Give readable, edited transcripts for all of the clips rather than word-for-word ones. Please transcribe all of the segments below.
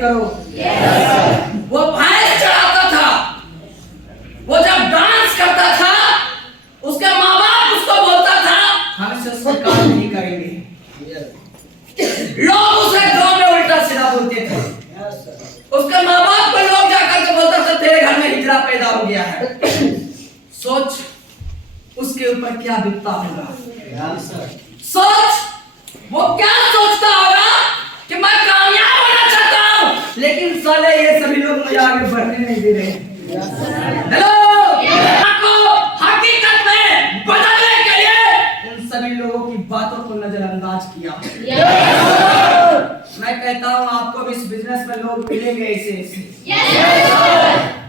करो। वो भैंस चढ़ाता था, वो जब डांस करता था उसके माँ बाप उसको बोलता था हम इसे स्वीकार नहीं करेंगे। लोग उसे गांव में उल्टा सीधा बोलते थे। उसके माँ बाप को लोग जाकर के बोलता था तेरे घर में हिजड़ा पैदा हो गया है। सोच उसके ऊपर क्या बीतता होगा। सोच वो क्या सोचता होगा कि मैं कामयाब होना चाहता हूं, लेकिन साले ये सभी लोग मुझे आगे बढ़ने नहीं दे रहे। हेलो, आपको हकीकत में बदलने के लिए उन सभी लोगों की बातों को नजरअंदाज किया। मैं कहता हूं आपको भी इस बिजनेस में लोग मिलेंगे ऐसे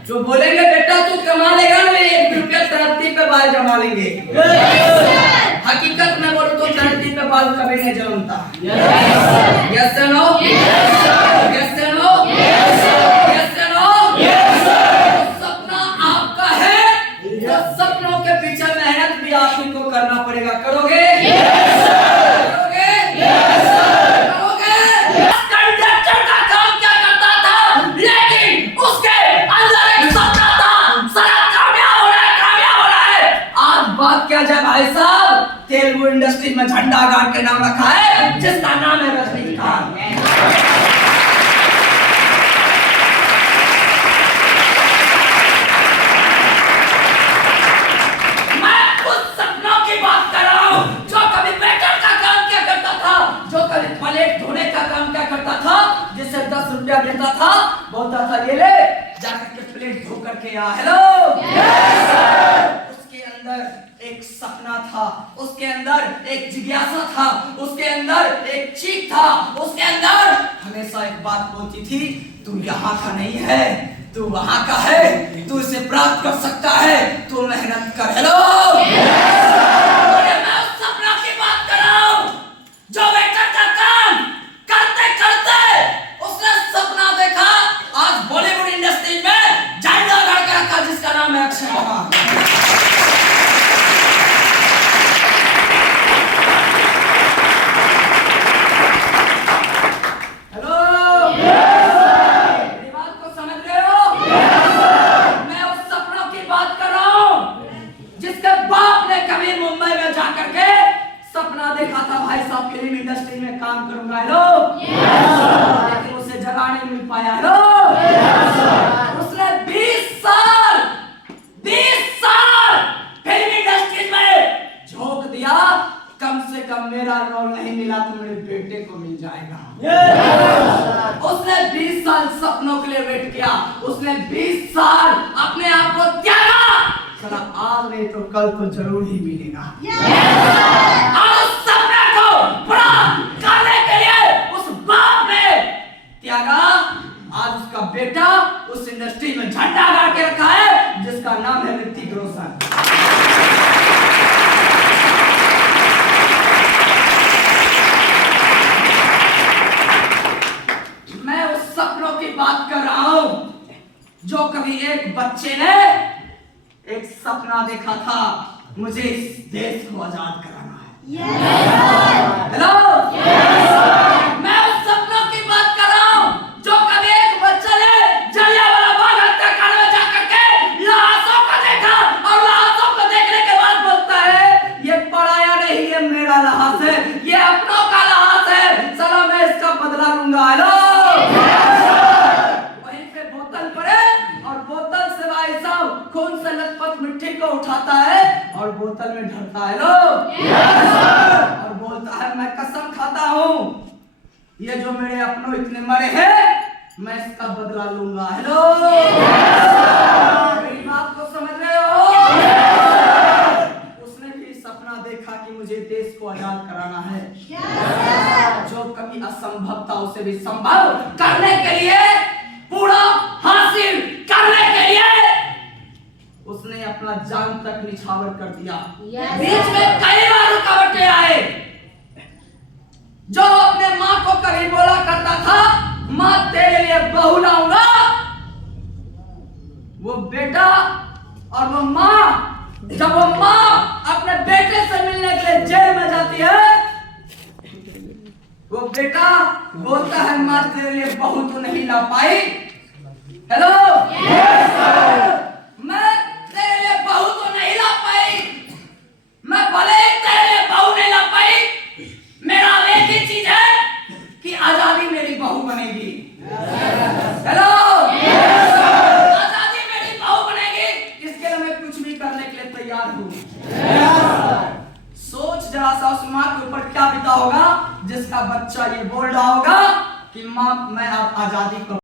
जो बोलेंगे बेटा तू कमा लेगा ना, 1 रुपया धरती पे बाल जमा लेंगे। हकीकत में बोलो तो धरती पे बाल कभी नहीं जमता। यस या नो? यस या नो? यस या नो? सपना आपका है तो सपनों के पीछे मेहनत भी आप ही को करना पड़ेगा। करोगे? करोगे? करोगे? कंडक्टर का काम क्या करता था, लेकिन उसके अंदर एक सपना था, सारा कामयाब हो रहा है। आज बात क्या जाए भाई साहब, तेलुगु इंडस्ट्री में झंडा गाड़ के नाम रखा है जिसका नाम है रजनीकांत। मैं उस सपनों की बात कर रहा हूं जो कभी वेटर का काम क्या करता था, जो कभी प्लेट धोने का काम क्या करता था, जिसे 10 रुपया देता था, बोलता था ये ले जाकर के प्लेट धो करके आ। हेलो, उसके अंदर एक सपना था, उसके अंदर एक जिज्ञासा था, उसके अंदर एक चीख था, उसके अंदर हमेशा एक बात बोलती थी तू यहाँ का नहीं है, तू वहां का है, तू इसे प्राप्त कर सकता है, तू मेहनत कर। हेलो, मैं उस सपना की बात कर रहा हूं जो वेटर का काम करते करते उसने सपना देखा आज बॉलीवुड इंडस्ट्री में झंडा गाड़ के रखा जिसका नाम है अक्षय कुमार। देखा था भाई साहब फिल्म इंडस्ट्री में काम करूंगा। हेलो, लेकिन उसे जगह नहीं मिल पाया। हेलो, उसने 20 साल फिल्म इंडस्ट्री में झोंक दिया, कम से कम मेरा रोल नहीं मिला तो मेरे बेटे को मिल जाएगा। उसने 20 साल सपनों के लिए वेट किया, उसने 20 साल अपने आप को त्यागा। आज नहीं तो कल तो जरूर ही मिलेगा। और उस सपने को पूरा करने के लिए उस बाप ने त्यागा। आज उसका बेटा उस इंडस्ट्री में झंडा गाड़ के रखा है जिसका नाम है ऋतिक रोशन। मैं उस सपनों की बात कर रहा हूं जो कभी एक बच्चे ने एक सपना देखा था, मुझे इस देश को आजाद कराना है। हेलो, मैं उस सपनों की बात कर रहा हूं जो कभी एक बच्चे ने जलियांवाला बाग हत्याकांड में जाकर के लाशों को देखा और लाशों को देखने के बाद बोलता है ये पराया नहीं, ये मेरा लाश है, ये अपनों का लाश है, चलो मैं इसका बदला लूंगा। हेलो, खून से लथपथ मिट्टी को उठाता है और बोतल में ढरता है। और बोलता है मैं कसम खाता हूं ये जो मेरे अपनों इतने मरे हैं मैं इसका बदला लूंगा। हेलो, मेरी बात को समझ रहे हो? उसने भी सपना देखा कि मुझे देश को आजाद कराना है। जो कभी असंभव था उसे भी संभव करने के लिए, पूरा हासिल करने के लिए उसने अपना जान तक निछावर कर दिया। बीच में कई बार रुकावटें आए। जो अपने माँ को कभी बोला करता था माँ तेरे लिए बहू लाऊंगा, वो बेटा और वो माँ, जब वो माँ अपने बेटे से मिलने के लिए जेल में जाती है, वो वो बेटा बोलता है माँ तेरे लिए बहू तो नहीं ला पाई। हेलो, मैं तेरे लिए बहू तो नहीं ला पाई, मैं भले ही तेरे लिए बहू नहीं ला पाई, मेरा एक ही चीज है कि आजादी मेरी बहू बनेगी। हेलो, आजादी मेरी बहू बनेगी, इसके लिए मैं कुछ भी करने के लिए तैयार हूँ। सोच जरा सा उस माँ के ऊपर क्या बीता होगा जिसका बच्चा ये बोल रहा होगा कि माँ मैं अब आजादी को